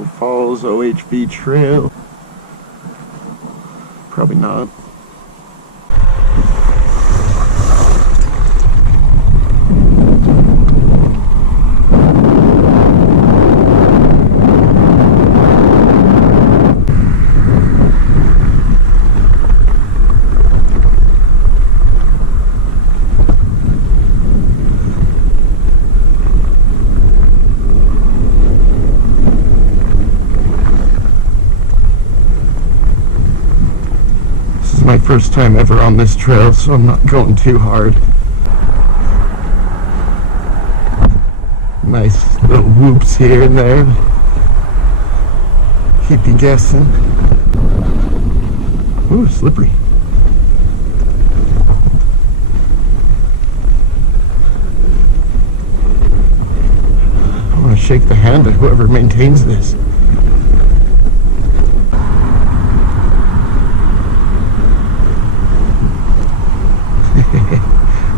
Idaho Falls OHV Trail. Probably not. My first time ever on this trail, so I'm not going too hard. Nice little whoops here and there. Keep you guessing. Ooh, slippery. I want to shake the hand of whoever maintains this.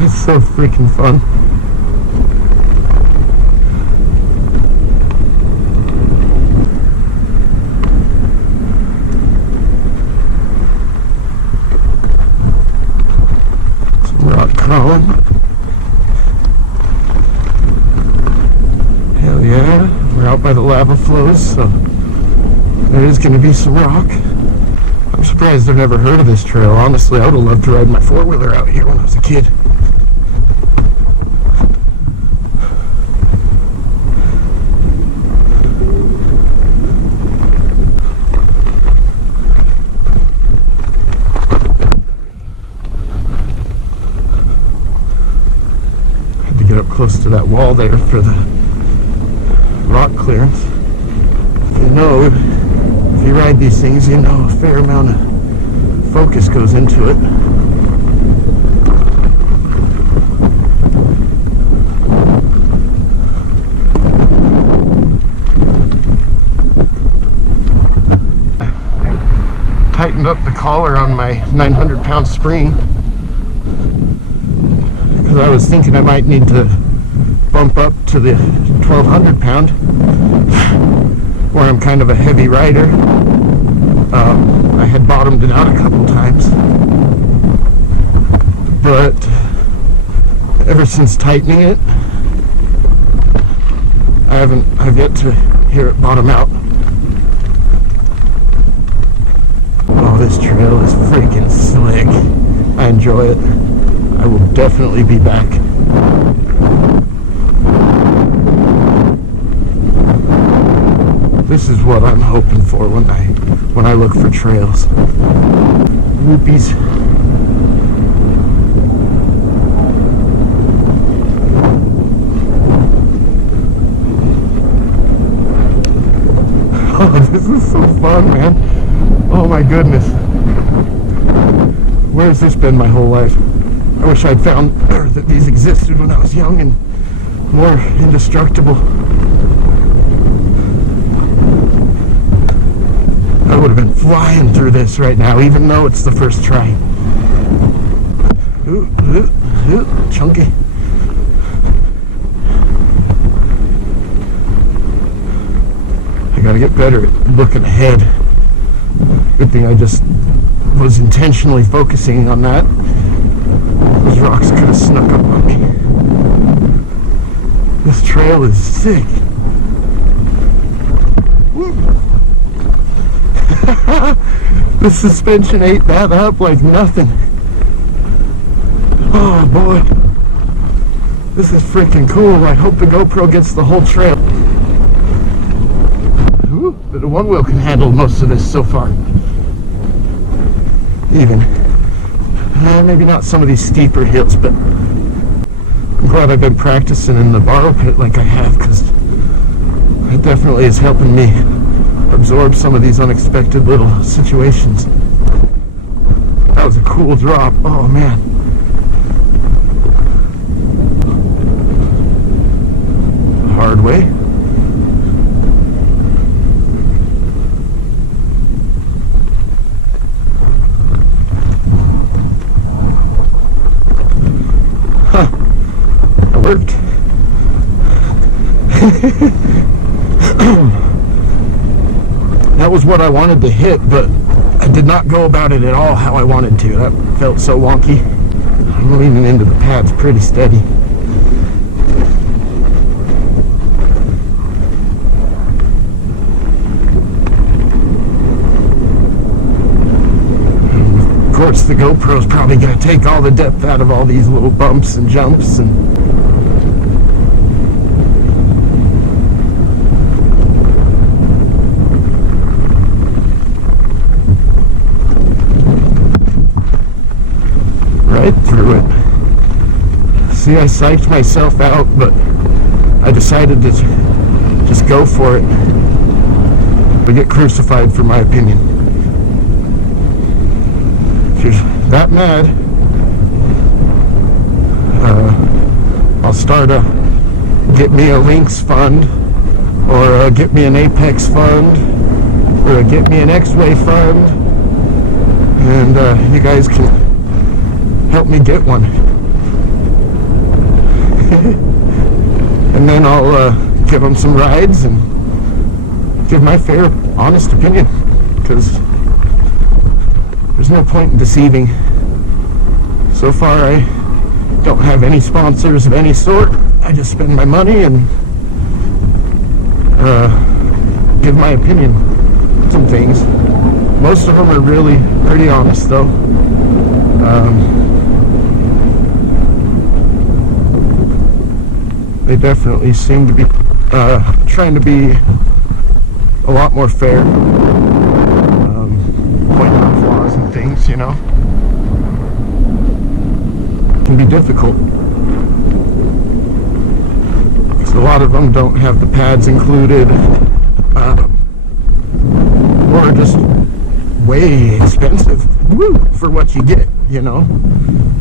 It's so freaking fun. Some rock crawling. Hell yeah, we're out by the lava flows, so there is going to be some rock. I'm surprised I've never heard of this trail. Honestly, I would have loved to ride my four-wheeler out here when I was a kid. Had to get up close to that wall there for the rock clearance. If you ride these things, you know a fair amount of focus goes into it. Tightened up the collar on my 900-pound spring because I was thinking I might need to bump up to the 1,200-pound where I'm kind of a heavy rider. I had bottomed it out a couple times, but ever since tightening it, I've yet to hear it bottom out. Oh, this trail is freaking slick. I enjoy it. I will definitely be back. This is what I'm hoping for when I look for trails. Whoopies. Oh, this is so fun, man. Oh my goodness. Where's this been my whole life? I wish I'd found that these existed when I was young and more indestructible. I would have been flying through this right now, even though it's the first try. Ooh, ooh, ooh, chunky. I gotta get better at looking ahead. Good thing I just was intentionally focusing on that. Those rocks could have snuck up on me. This trail is sick. Woo. The suspension ate that up like nothing. Oh boy, this is freaking cool. I hope the GoPro gets the whole trail. Ooh, but the one wheel can handle most of this so far. Even. Maybe not some of these steeper hills, but I'm glad I've been practicing in the borrow pit like I have, because it definitely is helping me absorb some of these unexpected little situations. That was a cool drop. Oh man. Hard way. Huh. That worked. That was what I wanted to hit, but I did not go about it at all how I wanted to. That felt so wonky. I'm leaning into the pads pretty steady. Of course, the GoPro's probably going to take all the depth out of all these little bumps and jumps and right through it. See, I psyched myself out, but I decided to just go for it. But get crucified for my opinion. If you're that mad, I'll start a Get Me a Lynx fund, or a Get Me an Apex fund, or a Get Me an X-Way fund, and you guys can help me get one. And then I'll give them some rides and give my fair, honest opinion, because there's no point in deceiving. So far, I don't have any sponsors of any sort. I just spend my money and give my opinion on some things. Most of them are really pretty honest, though. They definitely seem to be trying to be a lot more fair, pointing out flaws and things, you know. It can be difficult because a lot of them don't have the pads included, or just way expensive for what you get, you know.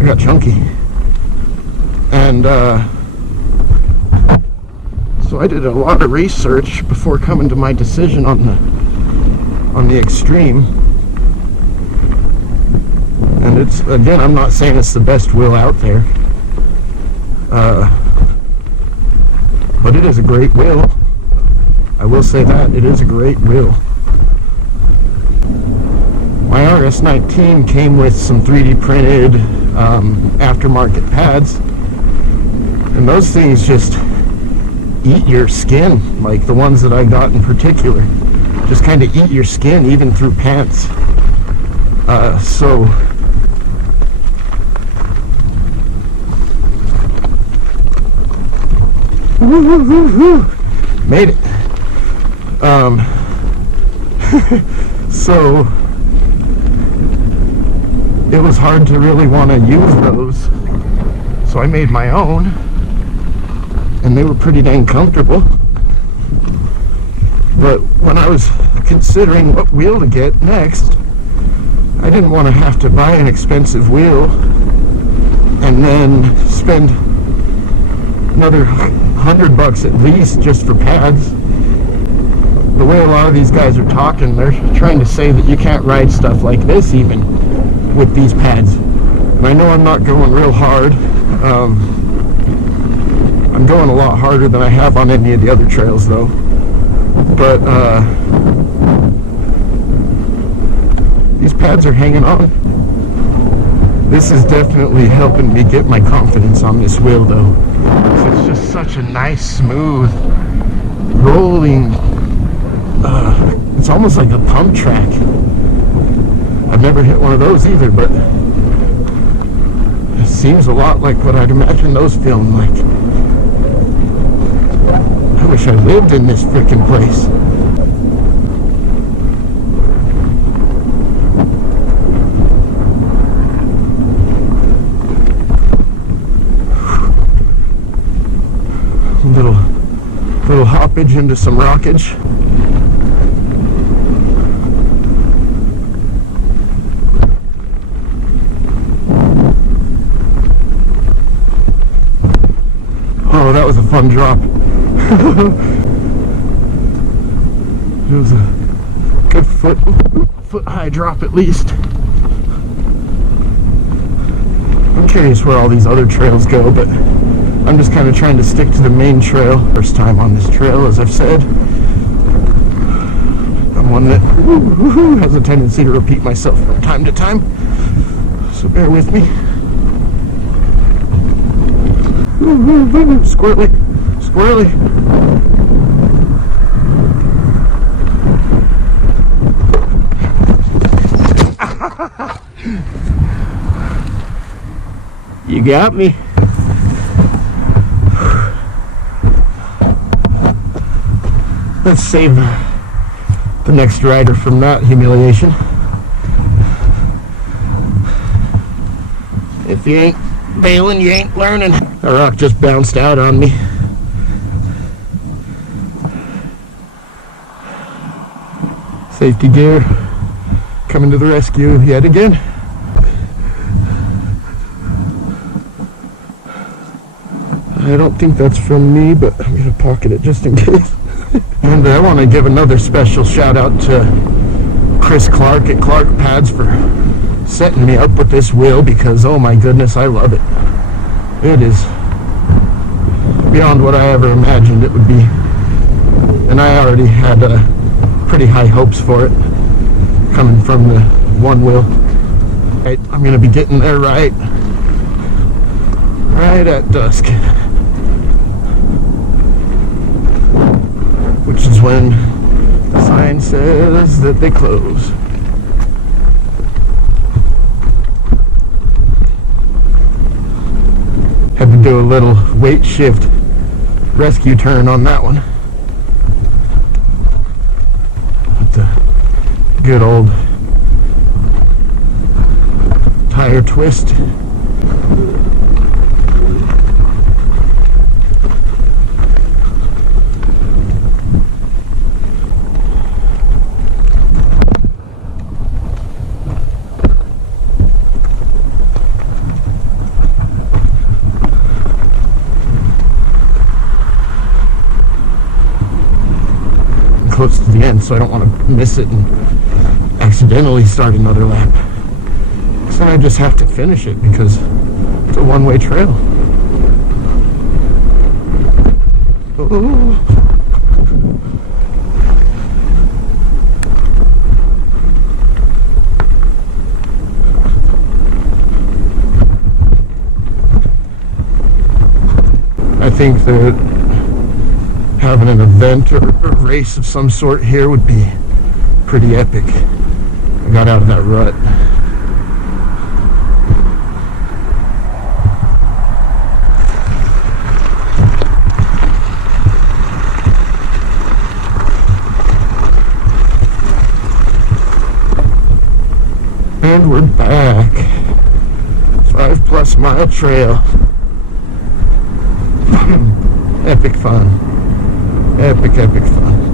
I got chunky, and so I did a lot of research before coming to my decision on the Extreme. And it's, again, I'm not saying it's the best wheel out there, but it is a great wheel. I will say that it is a great wheel. My RS19 came with some 3D printed aftermarket pads, and those things just eat your skin, like the ones that I got in particular. Just kind of eat your skin even through pants. So made it. So it was hard to really want to use those, so I made my own, and they were pretty dang comfortable. But when I was considering what wheel to get next, I didn't want to have to buy an expensive wheel and then spend another $100 at least just for pads. The way a lot of these guys are talking, they're trying to say that you can't ride stuff like this even with these pads. And I know I'm not going real hard. I'm going a lot harder than I have on any of the other trails though. But these pads are hanging on. This is definitely helping me get my confidence on this wheel though. It's just such a nice, smooth, rolling, it's almost like a pump track. I've never hit one of those either, but it seems a lot like what I'd imagine those feeling like. I wish I lived in this frickin' place. Little hoppage into some rockage. Oh, that was a fun drop. It was a good foot high drop at least. I'm curious where all these other trails go, but I'm just kind of trying to stick to the main trail. First time on this trail, as I've said. I'm one that has a tendency to repeat myself from time to time. So bear with me. Squirrely, squirrely. You got me. Let's save the next rider from that humiliation. If you ain't bailing, you ain't learning. A rock just bounced out on me. Safety gear coming to the rescue yet again. I don't think that's from me, but I'm gonna pocket it just in case. And I want to give another special shout out to Chris Clark at Clark Pads for setting me up with this wheel, because oh my goodness, I love it. It is beyond what I ever imagined it would be, and I already had pretty high hopes for it coming from the one wheel. Right, I'm gonna be getting there right at dusk, which is when the sign says that they close. Had to do a little weight shift rescue turn on that one. The good old tire twist. Close to the end, so I don't want to miss it and accidentally start another lap. So then I just have to finish it because it's a one-way trail. Oh. I think that having an event or a race of some sort here would be pretty epic. I got out of that rut. And we're back. 5+ mile trail. Epic fun. Epic fun.